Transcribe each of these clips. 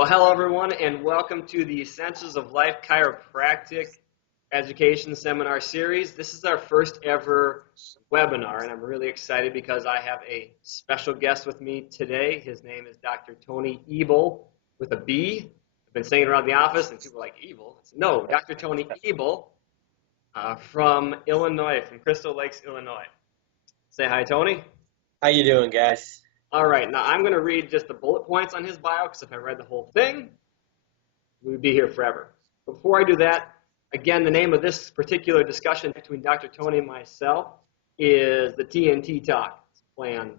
Well, hello everyone, and welcome to the Essentials of Life Chiropractic Education Seminar Series. This is our first ever webinar, and I'm really excited because I have a special guest with me today. His name is Dr. Tony Ebel with a B. I've been saying it around the office, and people are like, Ebel? No, Dr. Tony Ebel from Illinois, from Crystal Lakes, Illinois. Say hi, Tony. How you doing, guys? All right, now I'm going to read just the bullet points on his bio, because if I read the whole thing, we would be here forever. Before I do that, again, the name of this particular discussion between Dr. Tony and myself is the TNT Talk. It's a play on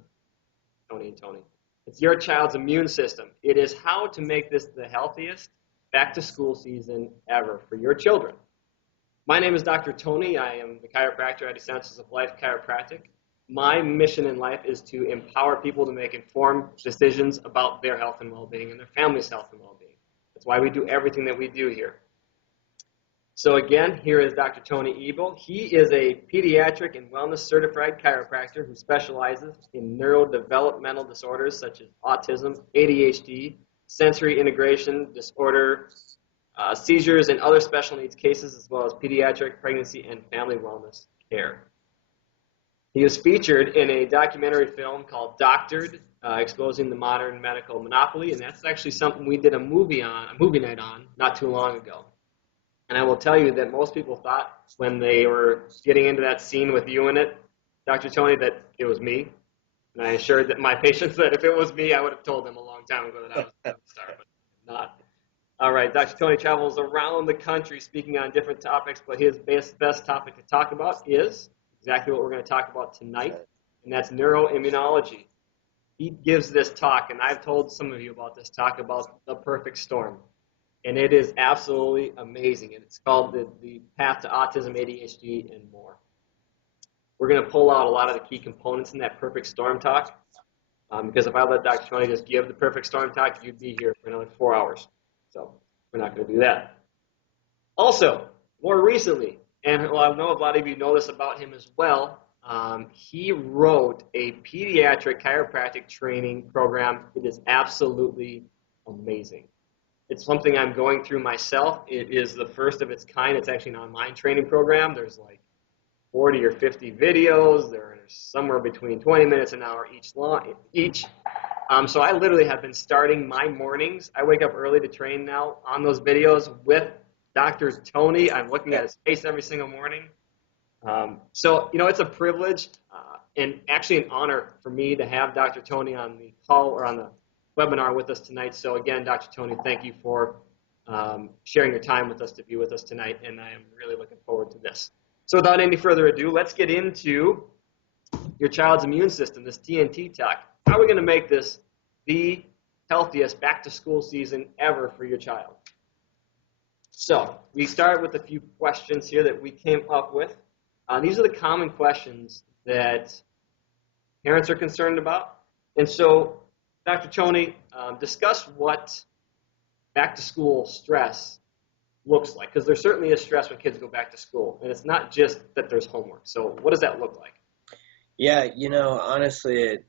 Tony and Tony. It's your child's immune system. It is how to make this the healthiest back-to-school season ever for your children. My name is Dr. Tony. I am the chiropractor at Essentials of Life Chiropractic. My mission in life is to empower people to make informed decisions about their health and well-being and their family's health and well-being. That's why we do everything that we do here. So again, here is Dr. Tony Ebel. He is a pediatric and wellness certified chiropractor who specializes in neurodevelopmental disorders such as autism, ADHD, sensory integration disorder, seizures, and other special needs cases, as well as pediatric, pregnancy, and family wellness care. He was featured in a documentary film called Doctored, Exposing the Modern Medical Monopoly, and that's actually something we did a movie night on not too long ago. And I will tell you that most people thought when they were getting into that scene with you in it, Dr. Tony, that it was me. And I assured that my patients that if it was me, I would have told them a long time ago that I was the star, but not. All right, Dr. Tony travels around the country speaking on different topics, but his best topic to talk about is exactly what we're going to talk about tonight, and that's neuro-immunology. He gives this talk, and I've told some of you about this talk about the perfect storm, and it is absolutely amazing, and it's called the Path to Autism, ADHD, and More. We're going to pull out a lot of the key components in that perfect storm talk, because if I let Dr. Tony just give the perfect storm talk, you'd be here for another 4 hours, so we're not going to do that. Also, more recently, and well, I know a lot of you know this about him as well. He wrote a pediatric chiropractic training program. It is absolutely amazing. It's something I'm going through myself. It is the first of its kind. It's actually an online training program. There's like 40 or 50 videos. They're somewhere between 20 minutes an hour each. So I literally have been starting my mornings. I wake up early to train now on those videos with Dr. Tony. I'm looking at his face every single morning. So, you know, it's a privilege and actually an honor for me to have Dr. Tony on the call or on the webinar with us tonight. So again, Dr. Tony, thank you for sharing your time with us to be with us tonight, and I am really looking forward to this. So without any further ado, let's get into your child's immune system, this TNT talk. How are we going to make this the healthiest back-to-school season ever for your child? So we start with a few questions here that we came up with. These are the common questions that parents are concerned about. And so, Dr. Tony, discuss what back-to-school stress looks like, because there certainly is stress when kids go back to school, and it's not just that there's homework. So what does that look like? Yeah, you know, honestly,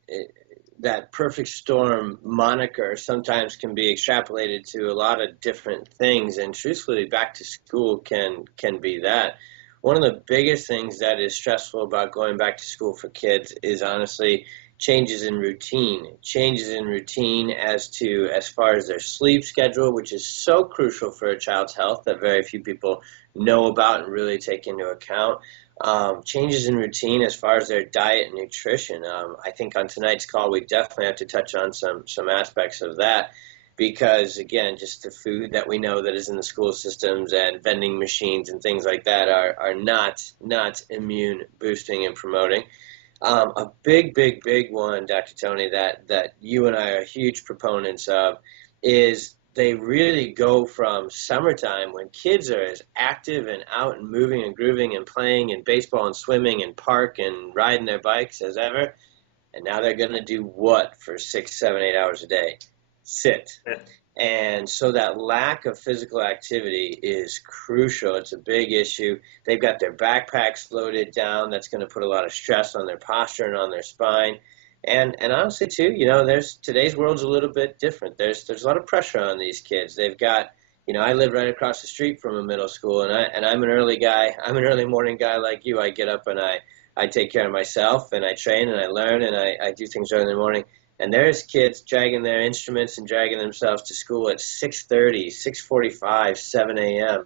that perfect storm moniker sometimes can be extrapolated to a lot of different things, and truthfully, back to school can be that. One of the biggest things that is stressful about going back to school for kids is honestly changes in routine as far as their sleep schedule, which is so crucial for a child's health that very few people know about and really take into account. Changes in routine as far as their diet and nutrition. I think on tonight's call we definitely have to touch on some aspects of that, because again, just the food that we know that is in the school systems and vending machines and things like that are not immune boosting and promoting. A big one, Dr. Tony, that you and I are huge proponents of is they really go from summertime when kids are as active and out and moving and grooving and playing and baseball and swimming and park and riding their bikes as ever. And now they're going to do what for 6, 7, 8 hours a day? Sit. And so that lack of physical activity is crucial. It's a big issue. They've got their backpacks loaded down. That's going to put a lot of stress on their posture and on their spine. And honestly too, there's today's world's a little bit different. There's a lot of pressure on these kids. They've got, I live right across the street from a middle school, and I'm an early guy. I'm an early morning guy like you. I get up and I take care of myself, and I train and I learn and I do things early in the morning. And there's kids dragging their instruments and dragging themselves to school at 6:30, 6:45, 7 a.m.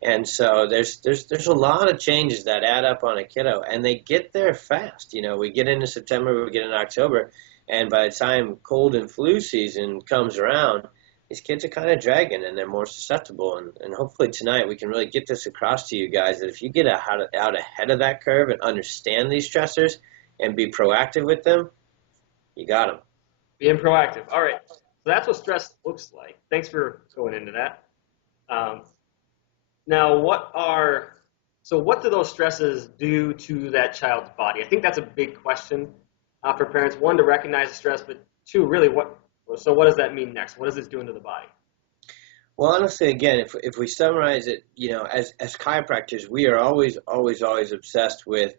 And so there's a lot of changes that add up on a kiddo, and they get there fast. We get into September, we get into October, and by the time cold and flu season comes around, these kids are kind of dragging and they're more susceptible. And hopefully tonight we can really get this across to you guys that if you get out ahead of that curve and understand these stressors and be proactive with them, you got them. Being proactive. All right. So that's what stress looks like. Thanks for going into that. Now, what do those stresses do to that child's body? I think that's a big question for parents. One, to recognize the stress, but two, really, what does that mean next? What is this doing to the body? Well, honestly, again, if we summarize it, as chiropractors, we are always obsessed with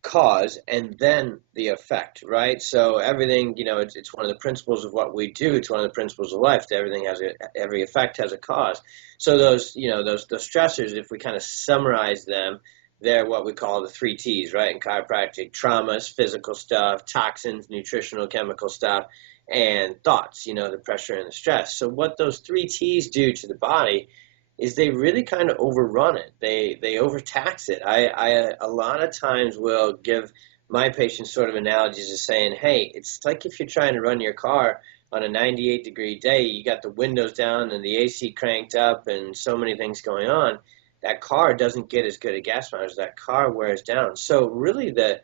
cause and then the effect, right? So everything, it's one of the principles of what we do. It's one of the principles of life. Every effect has a cause. So those stressors, if we kind of summarize them, they're what we call the 3 T's, right? In chiropractic: traumas, physical stuff; toxins, nutritional, chemical stuff; and thoughts, the pressure and the stress. So what those 3 T's do to the body is they really kind of overrun it. They overtax it. I a lot of times will give my patients sort of analogies of saying, hey, it's like if you're trying to run your car on a 98-degree day, you got the windows down and the AC cranked up and so many things going on. That car doesn't get as good a gas mileage. That car wears down. So really the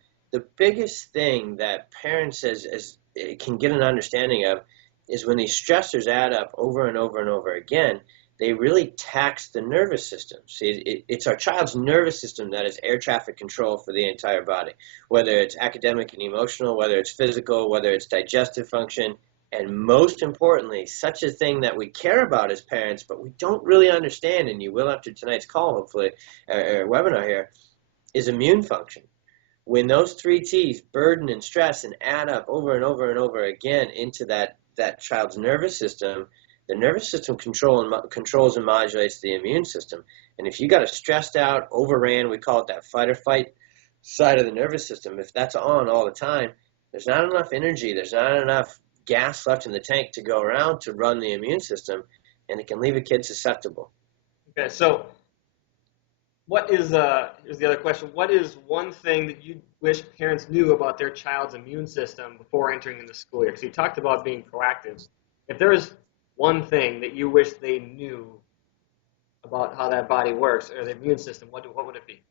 biggest thing that parents as can get an understanding of is when these stressors add up over and over and over again, they really tax the nervous system. See, it's our child's nervous system that is air traffic control for the entire body, whether it's academic and emotional, whether it's physical, whether it's digestive function, and most importantly, such a thing that we care about as parents, but we don't really understand, and you will after tonight's call, hopefully, or webinar here, is immune function. When those 3 T's, burden and stress, and add up over and over and over again into that child's nervous system, the nervous system controls and modulates the immune system. And if you got a stressed out, overran, we call it that fight or fight side of the nervous system, if that's on all the time, there's not enough energy, there's not enough gas left in the tank to go around to run the immune system, and it can leave a kid susceptible. Okay, so here's the other question. What is one thing that you wish parents knew about their child's immune system before entering in the school year? Because you talked about being proactive. If there is one thing that you wish they knew about how that body works or the immune system, what would it be?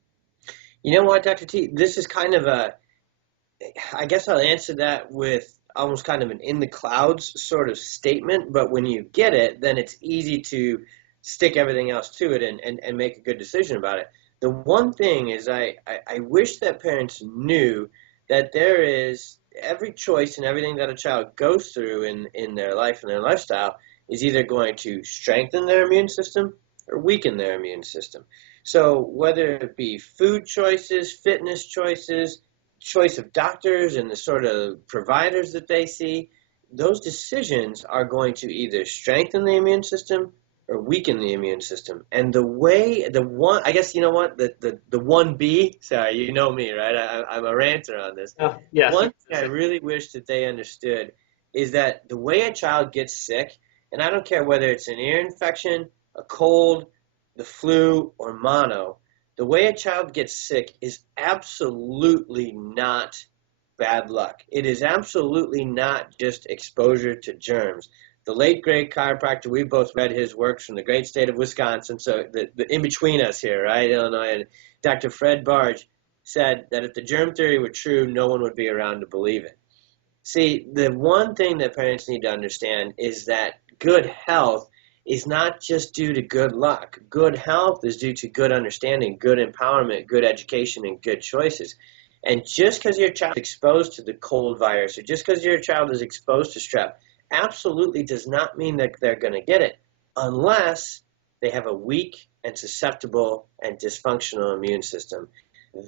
You know what, Dr. T, this is kind of I guess I'll answer that with almost kind of an in the clouds sort of statement, but when you get it, then it's easy to stick everything else to it and make a good decision about it. The one thing is I wish that parents knew that there is every choice and everything that a child goes through in their life and their lifestyle is either going to strengthen their immune system or weaken their immune system. So whether it be food choices, fitness choices, choice of doctors and the sort of providers that they see, those decisions are going to either strengthen the immune system or weaken the immune system. And the 1B, sorry, you know me, right? I'm a ranter on this. Yes. One thing I really wish that they understood is that the way a child gets sick, and I don't care whether it's an ear infection, a cold, the flu, or mono, the way a child gets sick is absolutely not bad luck. It is absolutely not just exposure to germs. The late, great chiropractor, we both read his works from the great state of Wisconsin, so the in between us here, right, Illinois, and Dr. Fred Barge said that if the germ theory were true, no one would be around to believe it. See, the one thing that parents need to understand is that good health is not just due to good luck. Good health is due to good understanding, good empowerment, good education, and good choices. And just because your child is exposed to the cold virus, or just because your child is exposed to strep, absolutely does not mean that they're going to get it unless they have a weak and susceptible and dysfunctional immune system.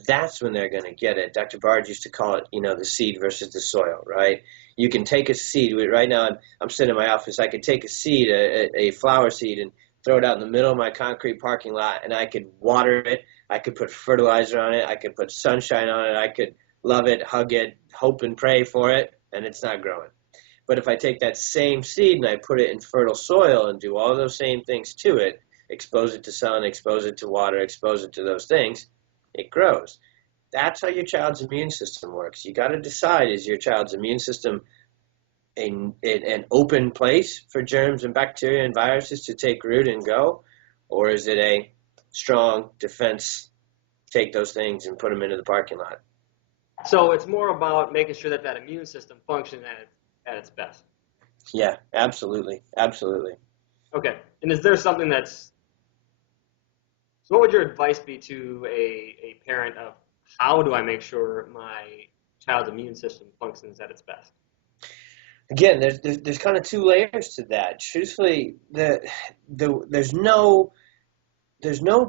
that's when they're going to get it. Dr. Bard used to call it, the seed versus the soil, right? You can take a seed. Right now, I'm sitting in my office. I could take a seed, a flower seed, and throw it out in the middle of my concrete parking lot, and I could water it. I could put fertilizer on it. I could put sunshine on it. I could love it, hug it, hope and pray for it, and it's not growing. But if I take that same seed and I put it in fertile soil and do all those same things to it, expose it to sun, expose it to water, expose it to those things, it grows. That's how your child's immune system works. You got to decide, is your child's immune system an open place for germs and bacteria and viruses to take root and go, or is it a strong defense, take those things and put them into the parking lot? So it's more about making sure that that immune system functions at its best. Yeah, absolutely. Absolutely. Okay. And is there something that's, so what would your advice be to a parent of how do I make sure my child's immune system functions at its best? Again, there's kind of two layers to that. Truthfully, there's no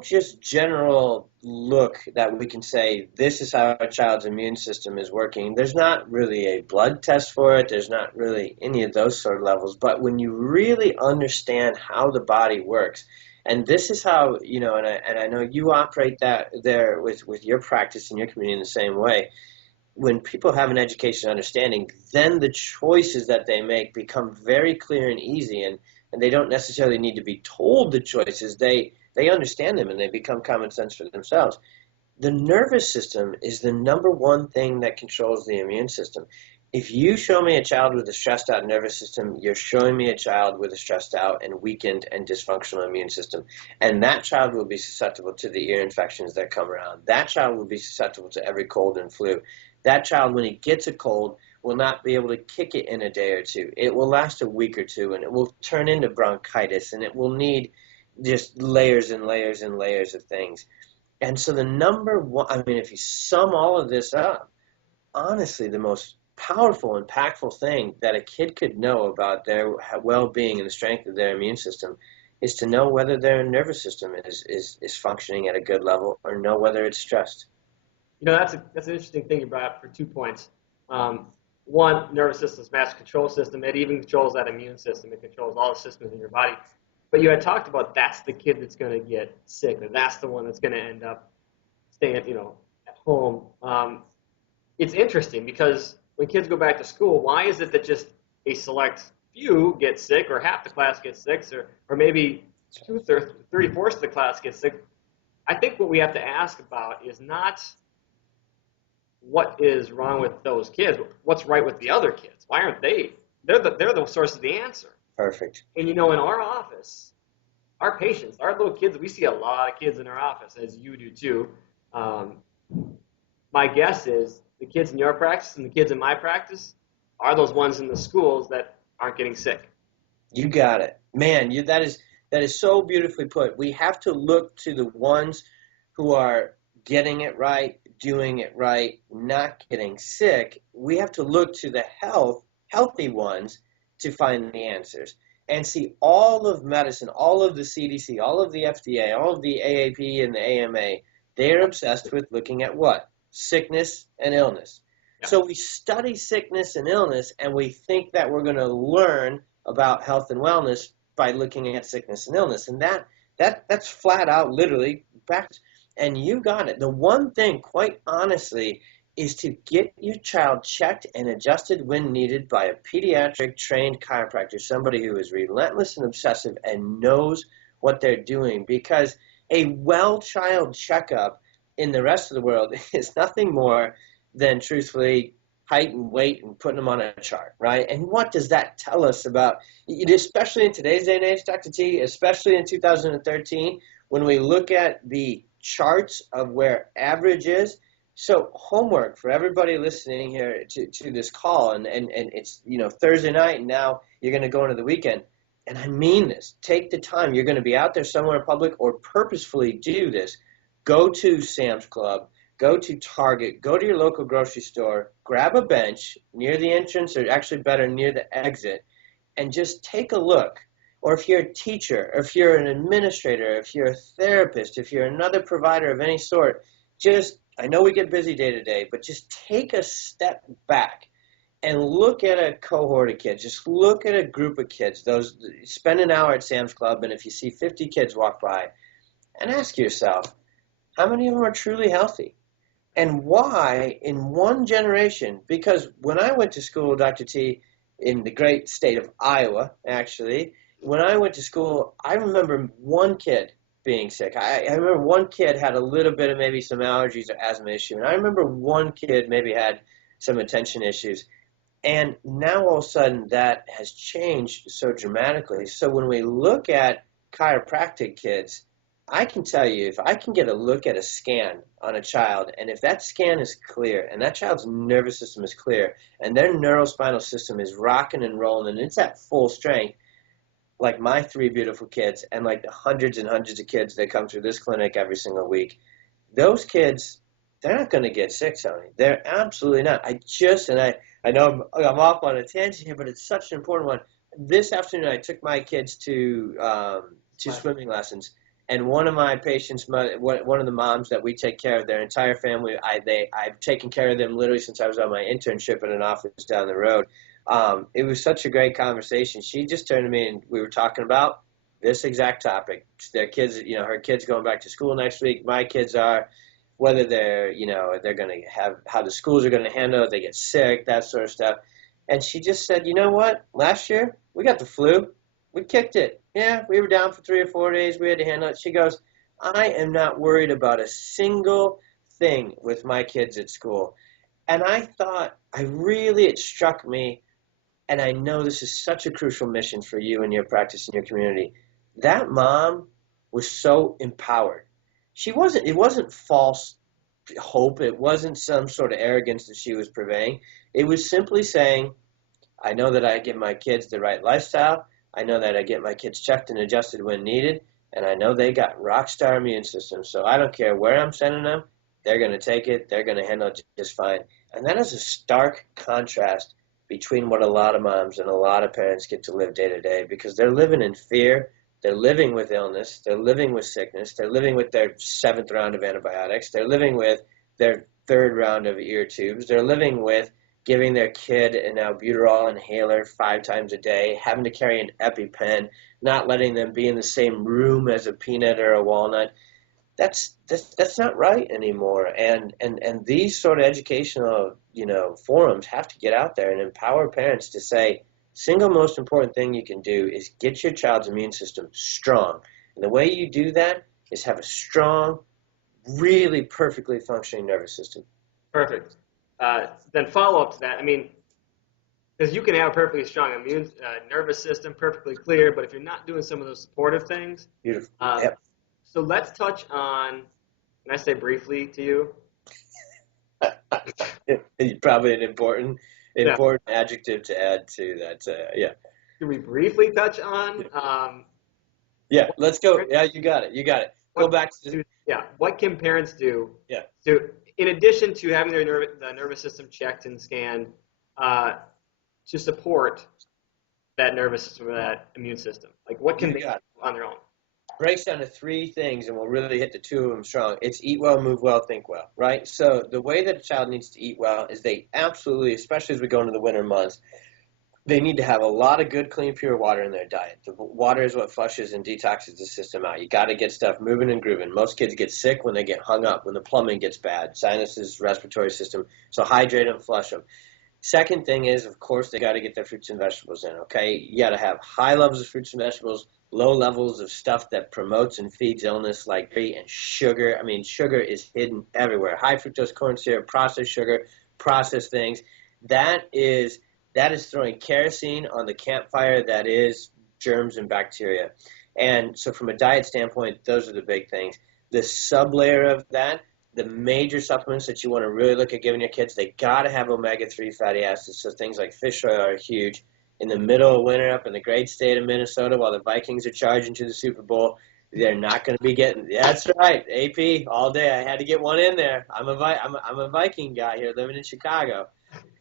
just general look that we can say this is how a child's immune system is working. There's not really a blood test for it. There's not really any of those sort of levels. But when you really understand how the body works, and this is how, and I know you operate that there with your practice and your community in the same way. When people have an education and understanding, then the choices that they make become very clear and easy, and they don't necessarily need to be told the choices. They understand them and they become common sense for themselves. The nervous system is the number one thing that controls the immune system. If you show me a child with a stressed out nervous system, you're showing me a child with a stressed out and weakened and dysfunctional immune system. And that child will be susceptible to the ear infections that come around. That child will be susceptible to every cold and flu. That child, when he gets a cold, will not be able to kick it in a day or two. It will last a week or two, and it will turn into bronchitis, and it will need just layers and layers and layers of things. And so the number one, if you sum all of this up, honestly, the most powerful, impactful thing that a kid could know about their well-being and the strength of their immune system is to know whether their nervous system is functioning at a good level or know whether it's stressed. That's an interesting thing you brought up for 2 points. One, nervous system's master control system. It even controls that immune system. It controls all the systems in your body. But you had talked about that's the kid that's going to get sick, or that's the one that's going to end up staying at home. It's interesting because when kids go back to school, why is it that just a select few get sick, or half the class gets sick, or maybe 3/4 of the class gets sick? I think what we have to ask about is not what is wrong with those kids, what's right with the other kids. Why aren't they? They're the source of the answer. Perfect. And in our office, our patients, our little kids, we see a lot of kids in our office, as you do too. My guess is the kids in your practice and the kids in my practice are those ones in the schools that aren't getting sick. You got it. Man, that is so beautifully put. We have to look to the ones who are getting it right, doing it right, not getting sick. We have to look to the healthy ones to find the answers. And see, all of medicine, all of the CDC, all of the FDA, all of the AAP and the AMA, they're obsessed with looking at what? Sickness and illness. Yeah. So we study sickness and illness, and we think that we're going to learn about health and wellness by looking at sickness and illness. And that's flat out, literally, backwards. And you got it. The one thing, quite honestly, is to get your child checked and adjusted when needed by a pediatric trained chiropractor, somebody who is relentless and obsessive and knows what they're doing. Because a well child checkup in the rest of the world is nothing more than, truthfully, height and weight and putting them on a chart, right? And what does that tell us about, especially in today's day and age, Dr. T, especially in 2013, when we look at the charts of where average is? So homework for everybody listening here to this call, and it's Thursday night, and now you're going to go into the weekend. And I mean this. Take the time. You're going to be out there somewhere in public, or purposefully do this. Go to Sam's Club, go to Target, go to your local grocery store, grab a bench near the entrance, or actually better, near the exit, and just take a look. Or if you're a teacher, or if you're an administrator, if you're a therapist, if you're another provider of any sort, just I know we get busy day to day, but just take a step back and look at a cohort of kids. Just look at a group of kids. Spend an hour at Sam's Club, and if you see 50 kids walk by, and ask yourself, how many of them are truly healthy? And why in one generation? Because when I went to school, Dr. T, in the great state of Iowa, actually, when I went to school, I remember one kid being sick. I remember one kid had a little bit of maybe some allergies or asthma issue, and I remember one kid maybe had some attention issues. And now all of a sudden that has changed so dramatically. So when we look at chiropractic kids, I can tell you, if I can get a look at a scan on a child, and if that scan is clear, and that child's nervous system is clear, and their neurospinal system is rocking and rolling, and it's at full strength, like my 3 beautiful kids, and like the hundreds and hundreds of kids that come through this clinic every single week, those kids, they're not going to get sick, Tony. They're absolutely not. I know I'm off on a tangent here, but it's such an important one. This afternoon, I took my kids to swimming lessons. And one of my patients, one of the moms that we take care of, their entire family, I've taken care of them literally since I was on my internship in an office down the road. It was such a great conversation. She just turned to me and we were talking about this exact topic. Their kids, her kids going back to school next week. My kids are, whether they're going to have, how the schools are going to handle it, they get sick, that sort of stuff. And she just said, you know what? Last year we got the flu. We kicked it. Yeah, we were down for 3 or 4 days. We had to handle it. She goes, I am not worried about a single thing with my kids at school. And I thought, it struck me, and I know this is such a crucial mission for you and your practice in your community. That mom was so empowered. It wasn't false hope. It wasn't some sort of arrogance that she was purveying. It was simply saying, I know that I give my kids the right lifestyle. I know that I get my kids checked and adjusted when needed, and I know they got rock star immune systems, so I don't care where I'm sending them, they're going to take it, they're going to handle it just fine. And that is a stark contrast between what a lot of moms and a lot of parents get to live day to day, because they're living in fear, they're living with illness, they're living with sickness, they're living with their 7th round of antibiotics, they're living with their 3rd round of ear tubes, they're living with giving their kid an albuterol inhaler 5 times a day, having to carry an EpiPen, not letting them be in the same room as a peanut or a walnut. That's not right anymore. And these sort of educational, forums have to get out there and empower parents to say, single most important thing you can do is get your child's immune system strong. And the way you do that is have a strong, really perfectly functioning nervous system. Perfect. Then follow up to that. Because you can have a perfectly strong immune nervous system, perfectly clear, but if you're not doing some of those supportive things, beautiful. Yep. So let's touch on. Can I say briefly to you? Probably an important adjective to add to that. Yeah. Can we briefly touch on? Yeah. Let's go. Yeah, you got it. Go back to. Yeah. What can parents do? Yeah. In addition to having their nervous system checked and scanned, to support that nervous system or that immune system? Like, what can they do on their own? Breaks down to 3 things, and we'll really hit the 2 of them strong. It's eat well, move well, think well, right? So the way that a child needs to eat well is they absolutely, especially as we go into the winter months, they need to have a lot of good, clean, pure water in their diet. The water is what flushes and detoxes the system out. You got to get stuff moving and grooving. Most kids get sick when they get hung up, when the plumbing gets bad, sinuses, respiratory system. So hydrate them, flush them. Second thing is, of course, they got to get their fruits and vegetables in, okay? You got to have high levels of fruits and vegetables, low levels of stuff that promotes and feeds illness like dairy and sugar. Sugar is hidden everywhere. High fructose corn syrup, processed sugar, processed things. That is throwing kerosene on the campfire that is germs and bacteria. And so from a diet standpoint, those are the big things. The sublayer of that, the major supplements that you want to really look at giving your kids, they got to have omega-3 fatty acids. So things like fish oil are huge. In the middle of winter up in the great state of Minnesota while the Vikings are charging to the Super Bowl, they're not going to be getting – that's right, AP, all day. I had to get one in there. I'm a Viking guy here living in Chicago.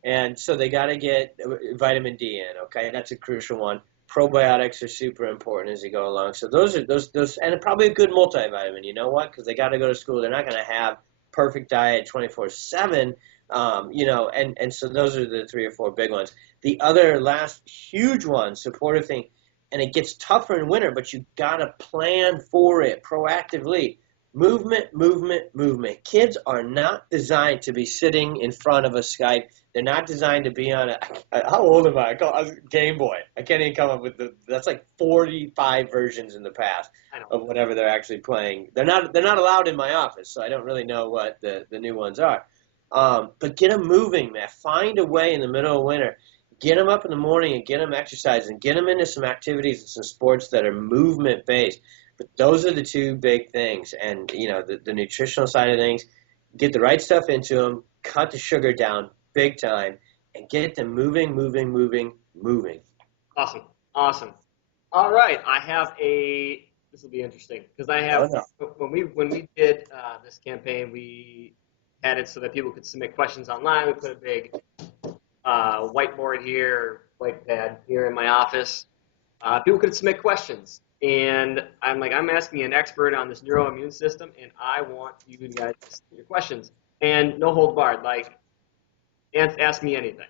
And so they got to get vitamin D in, okay? That's a crucial one. Probiotics are super important as you go along. So those and probably a good multivitamin. You know what? Because they got to go to school. They're not going to have perfect diet 24/7, and so those are the 3 or 4 big ones. The other last huge one, supportive thing, and it gets tougher in winter, but you got to plan for it proactively. Movement, movement, movement. Kids are not designed to be sitting in front of a Skype. They're not designed to be on how old am I? I call Game Boy. I can't even come up with that's like 45 versions in the past of whatever they're actually playing. They're not allowed in my office, so I don't really know what the new ones are. But get them moving, man. Find a way in the middle of winter. Get them up in the morning and get them exercising. Get them into some activities and some sports that are movement-based. But those are the 2 big things. And, the nutritional side of things, get the right stuff into them, cut the sugar down big time, and get them moving. Awesome. All right. This will be interesting because when we did this campaign, we had it so that people could submit questions online. We put a big whiteboard here, white pad here in my office. People could submit questions. And I'm asking an expert on this neuro-immune system, and I want you guys to submit your questions. And no hold barred, ask me anything.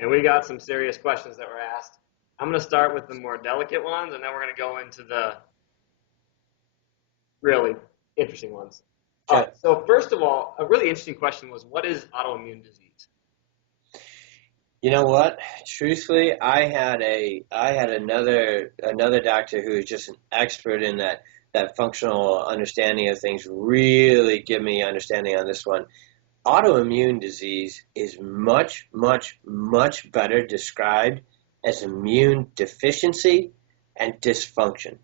And we got some serious questions that were asked. I'm going to start with the more delicate ones, and then we're going to go into the really interesting ones. Okay. So first of all, a really interesting question was, what is autoimmune disease? You know what? Truthfully, I had another doctor who is just an expert in that functional understanding of things. Really give me understanding on this one. Autoimmune disease is much, much, much better described as immune deficiency and dysfunction.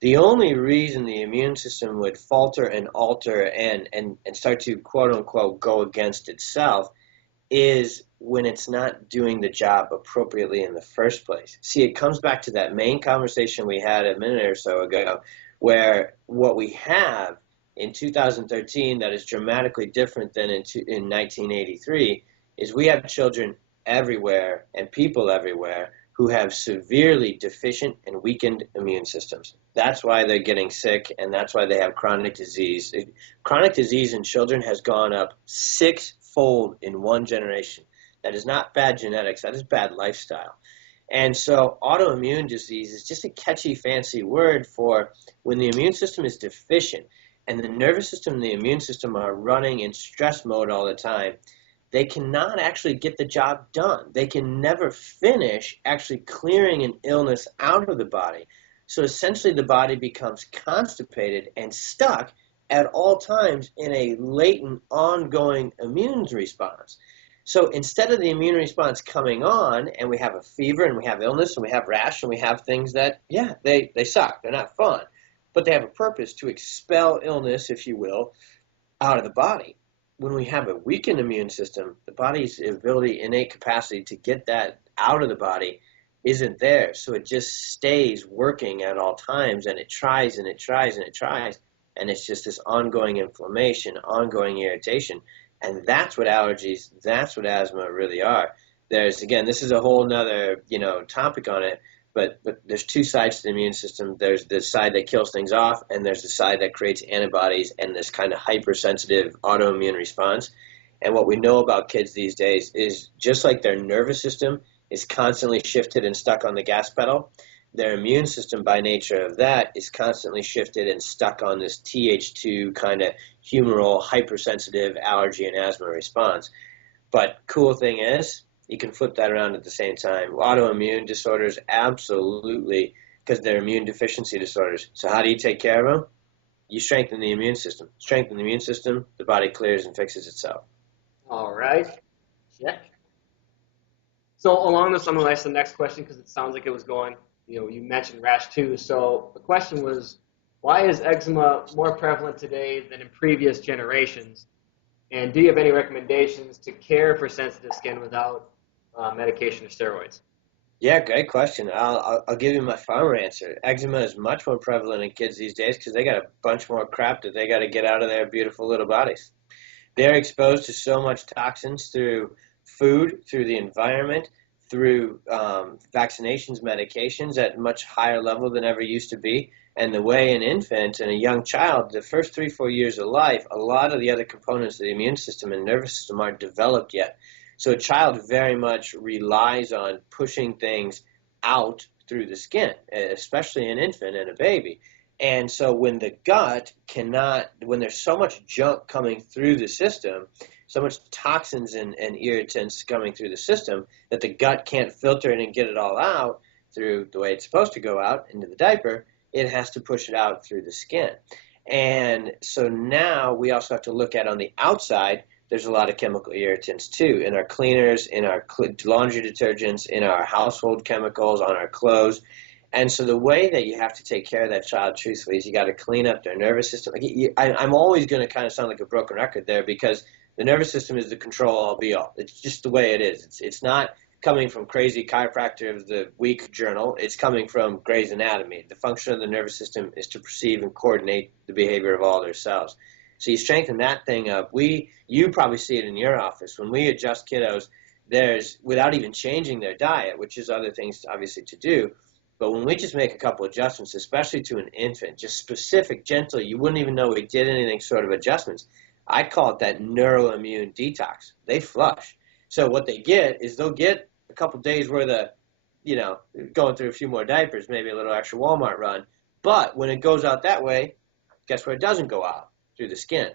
The only reason the immune system would falter and alter and start to quote unquote go against itself is when it's not doing the job appropriately in the first place. See, it comes back to that main conversation we had a minute or so ago, where what we have in 2013 that is dramatically different than in 1983 is we have children everywhere and people everywhere who have severely deficient and weakened immune systems. That's why they're getting sick, and that's why they have chronic disease. Chronic disease in children has gone up 6-fold in one generation. That is not bad genetics. That is bad lifestyle. And so autoimmune disease is just a catchy, fancy word for when the immune system is deficient and the nervous system and the immune system are running in stress mode all the time. They cannot actually get the job done. They can never finish actually clearing an illness out of the body. So essentially the body becomes constipated and stuck at all times in a latent, ongoing immune response. So instead of the immune response coming on and we have a fever and we have illness and we have rash and we have things that, they suck. They're not fun. But they have a purpose to expel illness, if you will, out of the body. When we have a weakened immune system, the body's ability, innate capacity to get that out of the body isn't there. So it just stays working at all times, and it tries and it tries and it tries. And it's just this ongoing inflammation, ongoing irritation. And that's what allergies, that's what asthma really are. There's, again, this is a whole nother, topic on it, but there's 2 sides to the immune system. There's the side that kills things off, and there's the side that creates antibodies and this kind of hypersensitive autoimmune response. And what we know about kids these days is just like their nervous system is constantly shifted and stuck on the gas pedal, their immune system by nature of that is constantly shifted and stuck on this Th2 kind of humoral hypersensitive allergy and asthma response. But cool thing is, you can flip that around at the same time. Autoimmune disorders, absolutely, because they're immune deficiency disorders. So how do you take care of them? You strengthen the immune system. Strengthen the immune system, the body clears and fixes itself. All right. Check. So along this, I'm going to ask the next question because it sounds like it was going, you mentioned rash too. So the question was, why is eczema more prevalent today than in previous generations? And do you have any recommendations to care for sensitive skin without medication or steroids? Yeah, great question. I'll give you my farmer answer. Eczema is much more prevalent in kids these days because they got a bunch more crap that they got to get out of their beautiful little bodies. They're exposed to so much toxins through food, through the environment, through vaccinations, medications at much higher level than ever used to be. And the way an infant and a young child, the first 3-4 years of life, a lot of the other components of the immune system and nervous system aren't developed yet. So a child very much relies on pushing things out through the skin, especially an infant and a baby. And so when the gut when there's so much junk coming through the system, so much toxins and irritants coming through the system that the gut can't filter it and get it all out through the way it's supposed to go out into the diaper, it has to push it out through the skin. And so now we also have to look at on the outside, there's a lot of chemical irritants too, in our cleaners, in our laundry detergents, in our household chemicals, on our clothes. And so the way that you have to take care of that child, truthfully, is you got to clean up their nervous system. I'm always going to kind of sound like a broken record there, because the nervous system is the control all be all. It's just the way it is. It's not coming from crazy chiropractor of the week journal. It's coming from Gray's Anatomy. The function of the nervous system is to perceive and coordinate the behavior of all their cells. So you strengthen that thing up. You probably see it in your office. When we adjust kiddos, without even changing their diet, which is other things obviously to do, but when we just make a couple adjustments, especially to an infant, just specific, gentle, you wouldn't even know we did anything sort of adjustments. I call it that neuro-immune detox. They flush. So what they get is they'll get a couple days worth of, going through a few more diapers, maybe a little extra Walmart run. But when it goes out that way, guess where it doesn't go out? Through the skin.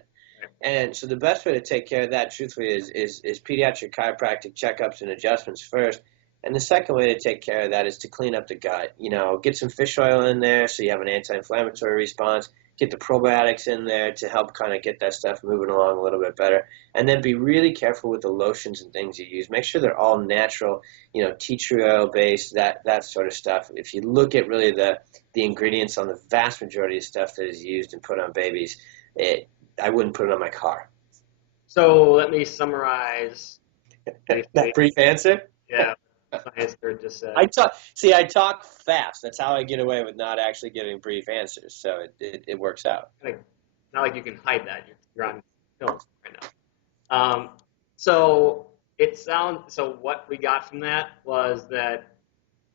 And so the best way to take care of that, truthfully, is pediatric chiropractic checkups and adjustments first. And the second way to take care of that is to clean up the gut. Get some fish oil in there so you have an anti-inflammatory response. Get the probiotics in there to help kind of get that stuff moving along a little bit better. And then be really careful with the lotions and things you use. Make sure they're all natural, tea tree oil based, that sort of stuff. If you look at really the ingredients on the vast majority of stuff that is used and put on babies, I wouldn't put it on my car. So let me summarize. That brief answer? Yeah. Science nerd just said. I talk fast. That's how I get away with not actually giving brief answers. So it works out. Not like you can hide that. You're on film right now. So what we got from that was that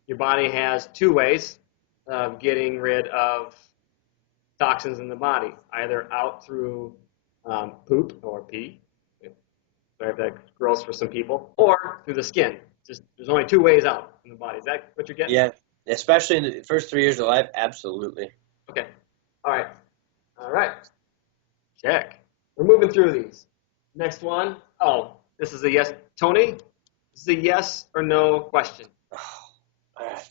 your body has two ways of getting rid of toxins in the body, either out through poop or pee. Sorry if that's gross for some people, or through the skin. There's only two ways out in the body. Is that what you're getting? Yeah, especially in the first 3 years of life, absolutely. Okay. All right. Check. We're moving through these. Next one. Oh, this is a yes. Tony, this is a yes or no question. All right.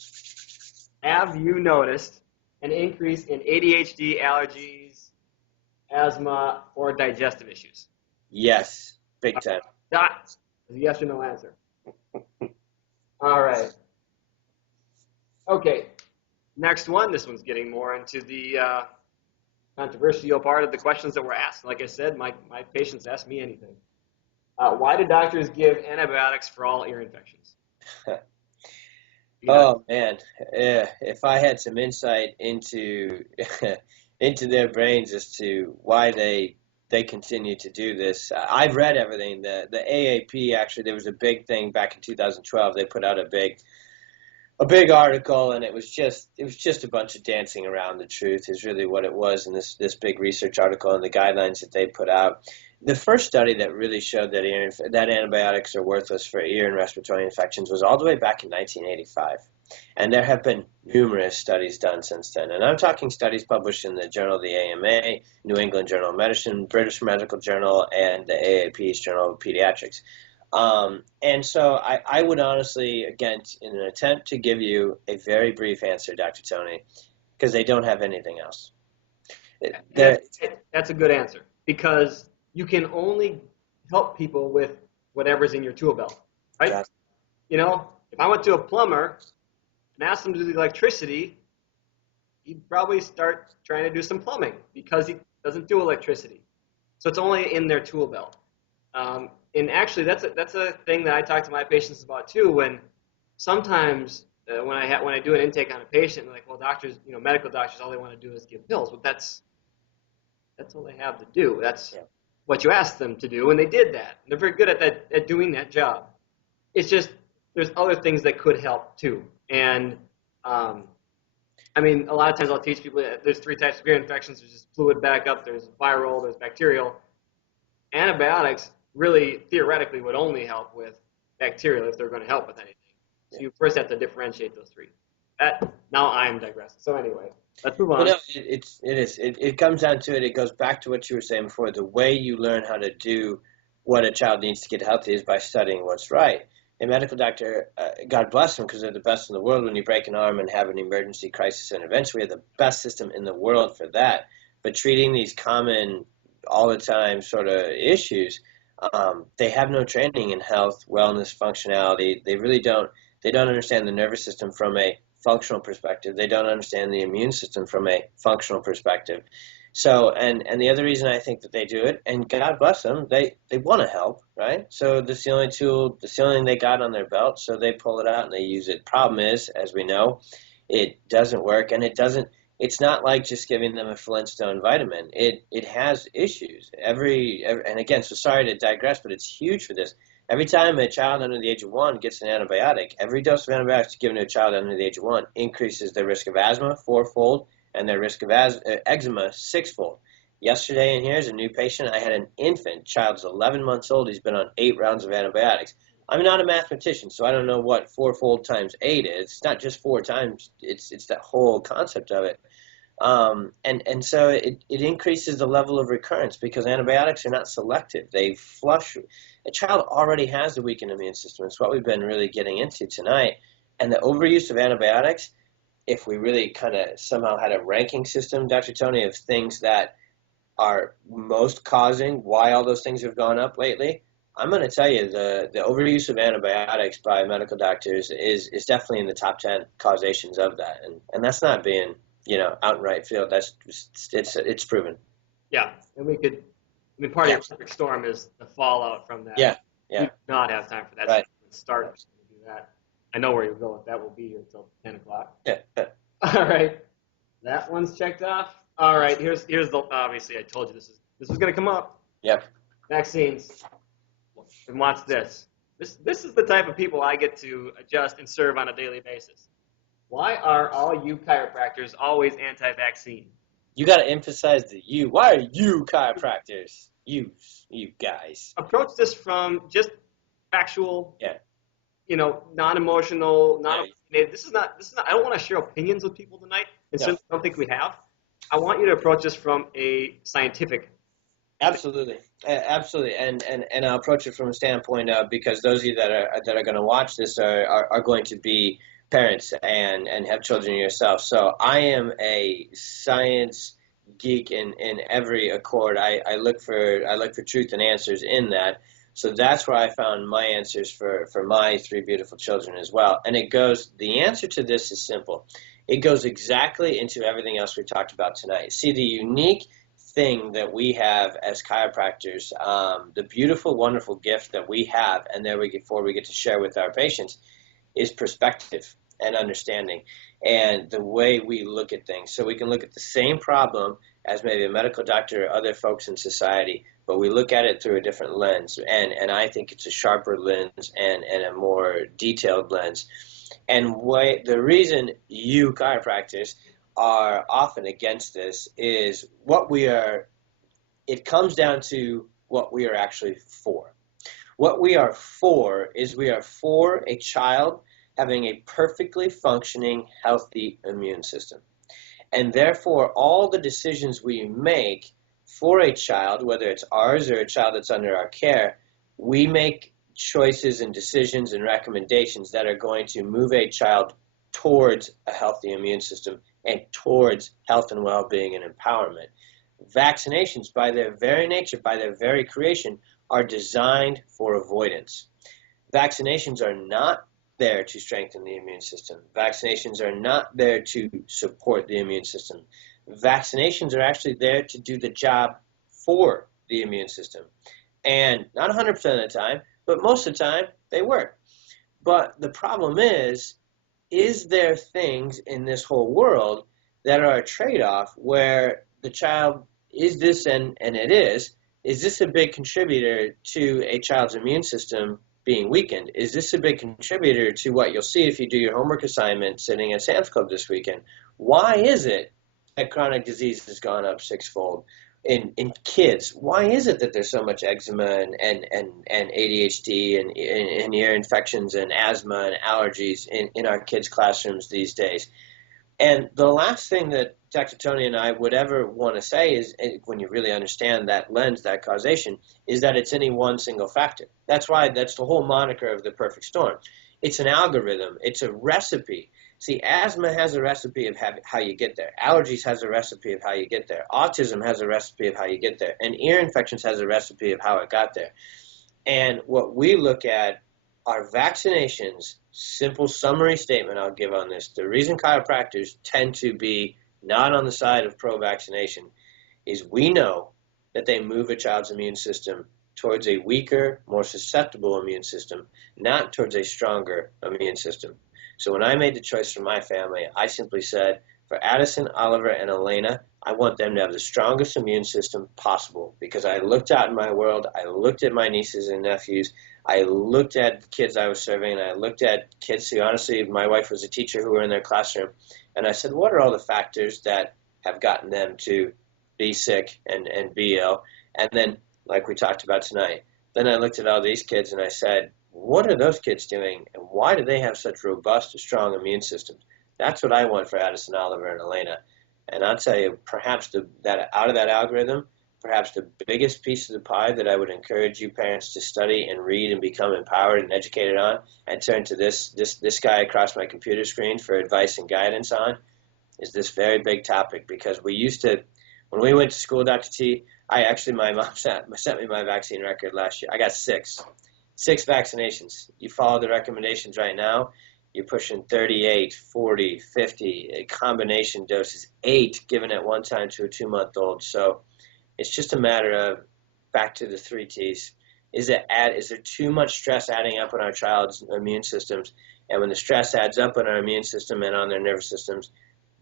Have you noticed an increase in ADHD, allergies, asthma, or digestive issues? Yes, big time. That's a yes or no answer. All right. Okay. Next one. This one's getting more into the controversial part of the questions that were asked. Like I said, my patients ask me anything. Why do doctors give antibiotics for all ear infections? Oh man, if I had some insight into into their brains as to why they continue to do this. I've read everything. The AAP, actually, there was a big thing back in 2012. They put out a big article, and it was just a bunch of dancing around the truth is really what it was in this big research article and the guidelines that they put out. The first study that really showed that antibiotics are worthless for ear and respiratory infections was all the way back in 1985. And there have been numerous studies done since then. And I'm talking studies published in the Journal of the AMA, New England Journal of Medicine, British Medical Journal, and the AAP's Journal of Pediatrics. And so I would honestly, again, in an attempt to give you a very brief answer, Dr. Tony, because they don't have anything else. That's a good answer, because you can only help people with whatever's in your tool belt, right? Yes. If I went to a plumber and asked him to do the electricity, he'd probably start trying to do some plumbing because he doesn't do electricity. So it's only in their tool belt. And actually, that's a thing that I talk to my patients about too. When sometimes when I do an intake on a patient, they're like, well, doctors, medical doctors, all they want to do is give pills. Well, that's all they have to do. That's what you asked them to do, and they did that. They're very good at doing that job. It's just there's other things that could help too. And I mean, a lot of times I'll teach people that there's 3 types of ear infections. There's just fluid backup, there's viral, there's bacterial. Antibiotics really, theoretically, would only help with bacterial if they're going to help with anything. So you first have to differentiate those 3. Now I'm digressing. So anyway, let's move on. Well, no, it comes down to it. It goes back to what you were saying before. The way you learn how to do what a child needs to get healthy is by studying what's right. A medical doctor, God bless them, because they're the best in the world. When you break an arm and have an emergency crisis intervention, we have the best system in the world for that. But treating these common, all the time sort of issues, they have no training in health, wellness, functionality. They really don't. They don't understand the nervous system from a functional perspective. They don't understand the immune system from a functional perspective. So, and the other reason I think that they do it, and God bless them, they want to help, right? So this is the only tool, this is the only thing they got on their belt, so they pull it out and they use it. Problem is, as we know, it doesn't work, and it's not like just giving them a Flintstone vitamin. It has issues. And again, so sorry to digress, but it's huge for this. Every time a child under the age of 1 gets an antibiotic, every dose of antibiotics given to a child under the age of 1 increases their risk of asthma 4-fold and their risk of eczema 6-fold. Yesterday in here is a new patient. I had an infant, child's 11 months old. He's been on 8 rounds of antibiotics. I'm not a mathematician, so I don't know what 4-fold times 8 is. It's not just 4 times. It's that whole concept of it. And so it increases the level of recurrence because antibiotics are not selective. They flush. A child already has a weakened immune system. It's what we've been really getting into tonight. And the overuse of antibiotics, if we really kind of somehow had a ranking system, Dr. Tony, of things that are most causing why all those things have gone up lately, I'm going to tell you the overuse of antibiotics by medical doctors is definitely in the top 10 causations of that. And that's not being, out in right field. That's just, it's proven. Yeah. And part of your perfect storm is the fallout from that. Yeah. We do not have time for that. Right. So let's start to do that. I know where you'll go with that. We'll be here until 10 o'clock. Yeah. All right. That one's checked off. All right. Here's the, obviously I told you this is going to come up. Yep. Vaccines. And watch this. This is the type of people I get to adjust and serve on a daily basis. Why are all you chiropractors always anti-vaccine? You got to emphasize the you. Why are you chiropractors? You guys. Approach this from just factual, yeah, non-emotional, non-opinionated. This is not. I don't want to share opinions with people tonight, and since I don't think we have, I want you to approach this from a scientific. Absolutely, and I'll approach it from a standpoint of, because those of you that are going to watch this are going to be parents and have children yourself. So I am a science geek in every accord. I look for truth and answers in that. So that's where I found my answers for my 3 beautiful children as well. And the answer to this is simple. It goes exactly into everything else we talked about tonight. See, the unique thing that we have as chiropractors, the beautiful, wonderful gift that we have, and before we get to share with our patients, is perspective and understanding and the way we look at things. So we can look at the same problem as maybe a medical doctor or other folks in society, but we look at it through a different lens. And I think it's a sharper lens and a more detailed lens. And the reason you chiropractors are often against this is it comes down to what we are actually for. What we are for is we are for a child having a perfectly functioning, healthy immune system. And therefore, all the decisions we make for a child, whether it's ours or a child that's under our care, we make choices and decisions and recommendations that are going to move a child towards a healthy immune system and towards health and well-being and empowerment. Vaccinations, by their very nature, by their very creation, are designed for avoidance. Vaccinations are not there to strengthen the immune system. Vaccinations are not there to support the immune system. Vaccinations are actually there to do the job for the immune system. And not 100% of the time, but most of the time, they work. But the problem is there things in this whole world that are a trade-off where the child, is this a big contributor to a child's immune system being weakened? Is this a big contributor to what you'll see if you do your homework assignment sitting at Sam's Club this weekend, Why is it that chronic disease has gone up sixfold in kids? Why is it that there's so much eczema and ADHD and ear infections and asthma and allergies in our kids' classrooms these days? And the last thing that Dr. Tony and I would ever want to say is, when you really understand that lens, that causation, is that it's any one single factor. That's the whole moniker of the perfect storm. It's an algorithm. It's a recipe. See, asthma has a recipe of how you get there. Allergies has a recipe of how you get there. Autism has a recipe of how you get there. And ear infections has a recipe of how it got there. And what we look at are vaccinations. Simple summary statement I'll give on this. The reason chiropractors tend to be not on the side of pro-vaccination is we know that they move a child's immune system towards a weaker, more susceptible immune system, not towards a stronger immune system. So when I made the choice for my family, I simply said, for Addison, Oliver, and Elena, I want them to have the strongest immune system possible, because I looked out in my world, I looked at my nieces and nephews, I looked at the kids I was serving, and I looked at kids who, honestly, my wife was a teacher, who were in their classroom, and I said, what are all the factors that have gotten them to be sick and be ill? And then, like we talked about tonight, then I looked at all these kids and I said, what are those kids doing, and why do they have such robust, strong immune systems? That's what I want for Addison, Oliver, and Elena. And I'll tell you, perhaps that out of that algorithm, perhaps the biggest piece of the pie that I would encourage you parents to study and read and become empowered and educated on, and turn to this guy across my computer screen for advice and guidance on, is this very big topic. Because we used to, when we went to school, Dr. T, my mom sent me my vaccine record last year. I got six vaccinations. You follow the recommendations right now, you're pushing 38, 40, 50, combination doses, 8 given at one time to a 2-month-old. So it's just a matter of, back to the 3 T's. Is there too much stress adding up on our child's immune systems? And when the stress adds up on our immune system and on their nervous systems,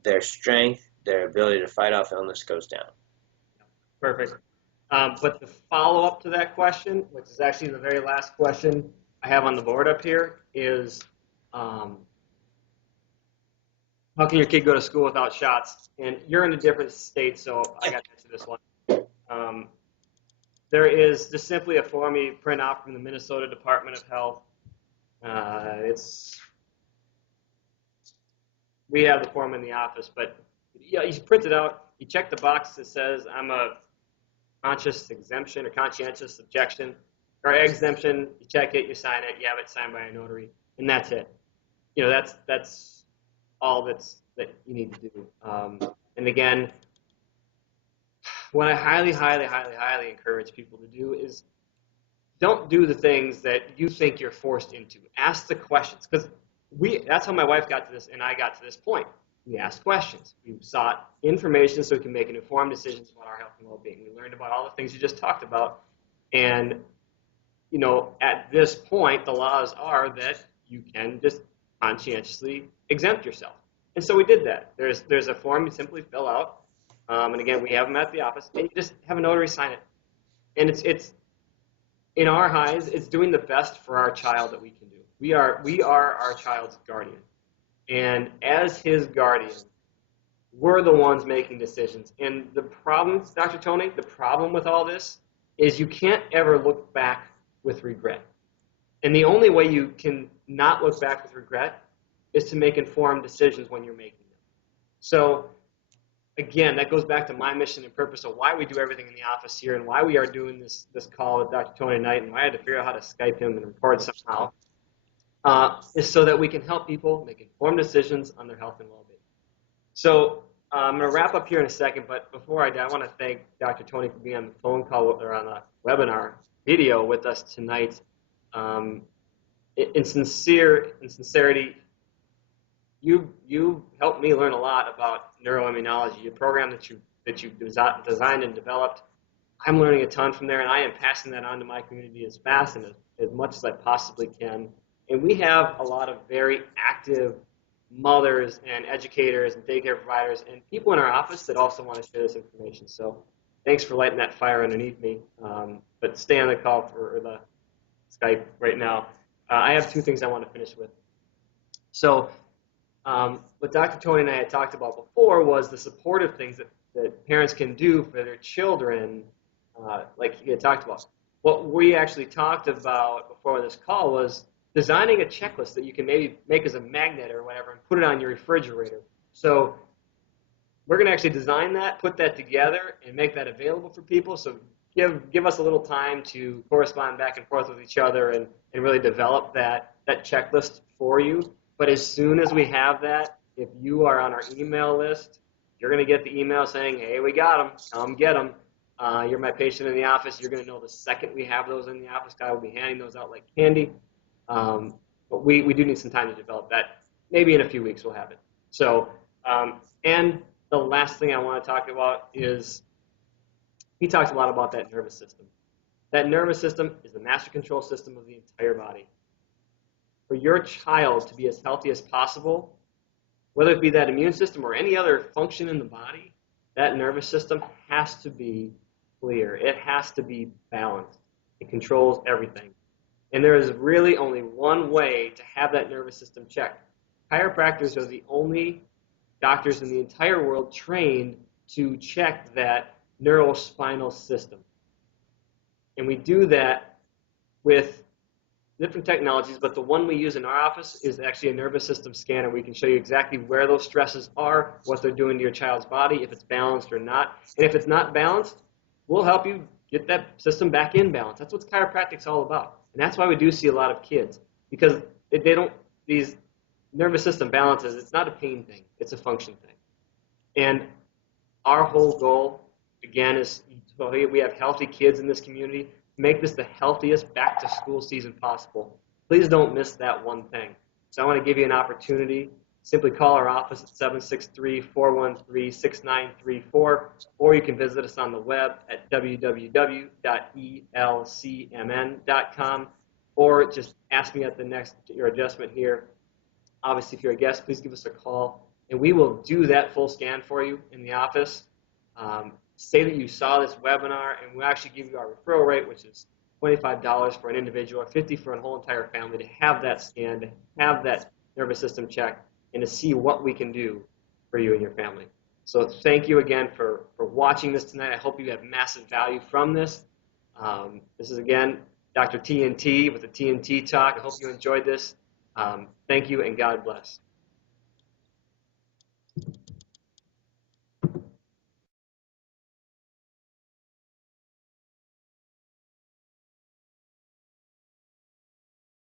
their strength, their ability to fight off illness goes down. Perfect. But the follow-up to that question, which is actually the very last question I have on the board up here, is how can your kid go to school without shots? And you're in a different state, so I got to answer this one. There is just simply a form you print out from the Minnesota Department of Health. We have the form in the office, but yeah, you print it out. You check the box that says I'm a conscious exemption or conscientious objection or exemption. You check it, you sign it, you have it signed by a notary, and that's it. You know, that's all that you need to do. And again, what I highly, highly, highly, highly encourage people to do is don't do the things that you think you're forced into. Ask the questions, because that's how my wife got to this and I got to this point. We asked questions. We sought information so we can make informed decisions about our health and well-being. We learned about all the things you just talked about. And, you know, at this point, the laws are that you can just conscientiously exempt yourself. And so we did that. There's a form you simply fill out. And again, we have them at the office, and you just have a notary sign it. And it's in our eyes, it's doing the best for our child that we can do. We are our child's guardian. And as his guardian, we're the ones making decisions. And the problem, Dr. Tony, the problem with all this is you can't ever look back with regret. And the only way you can not look back with regret is to make informed decisions when you're making them. So again, that goes back to my mission and purpose of why we do everything in the office here and why we are doing this call with Dr. Tony tonight and why I had to figure out how to Skype him and record somehow, is so that we can help people make informed decisions on their health and well-being. So I'm going to wrap up here in a second, but before I do, I want to thank Dr. Tony for being on the phone call or on the webinar video with us tonight. In sincerity, you helped me learn a lot about neuro-immunology, a program that you designed and developed. I'm learning a ton from there, and I am passing that on to my community as fast and as much as I possibly can. And we have a lot of very active mothers and educators and daycare providers and people in our office that also want to share this information. So thanks for lighting that fire underneath me. But stay on the call for the Skype right now. I have 2 things I want to finish with. So What Dr. Tony and I had talked about before was the supportive things that parents can do for their children, like he had talked about. What we actually talked about before this call was designing a checklist that you can maybe make as a magnet or whatever and put it on your refrigerator. So we're going to actually design that, put that together, and make that available for people. So give us a little time to correspond back and forth with each other and really develop that checklist for you. But as soon as we have that, if you are on our email list, you're going to get the email saying, hey, we got them, come get them. You're my patient in the office. You're going to know the second we have those in the office. I will be handing those out like candy. But we do need some time to develop that. Maybe in a few weeks we'll have it. So, and the last thing I want to talk about is he talks a lot about that nervous system. That nervous system is the master control system of the entire body. For your child to be as healthy as possible, whether it be that immune system or any other function in the body, that nervous system has to be clear. It has to be balanced. It controls everything. And there is really only one way to have that nervous system checked. Chiropractors are the only doctors in the entire world trained to check that neurospinal system. And we do that with different technologies, but the one we use in our office is actually a nervous system scanner. We can show you exactly where those stresses are, what they're doing to your child's body, if it's balanced or not. And if it's not balanced, we'll help you get that system back in balance. That's what chiropractic's all about. And that's why we do see a lot of kids, because these nervous system balances, it's not a pain thing, it's a function thing. And our whole goal, again, is we have healthy kids in this community. Make this the healthiest back to school season possible. Please don't miss that one thing. So I want to give you an opportunity. Simply call our office at 763-413-6934, or you can visit us on the web at www.elcmn.com, or just ask me at the next your adjustment here. Obviously, if you're a guest, please give us a call, and we will do that full scan for you in the office. Say that you saw this webinar, and we'll actually give you our referral rate, which is $25 for an individual or $50 for a whole entire family to have that scanned, to have that nervous system checked, and to see what we can do for you and your family. So thank you again for watching this tonight. I hope you have massive value from this. This is, again, Dr. TNT with the TNT Talk. I hope you enjoyed this. Thank you, and God bless.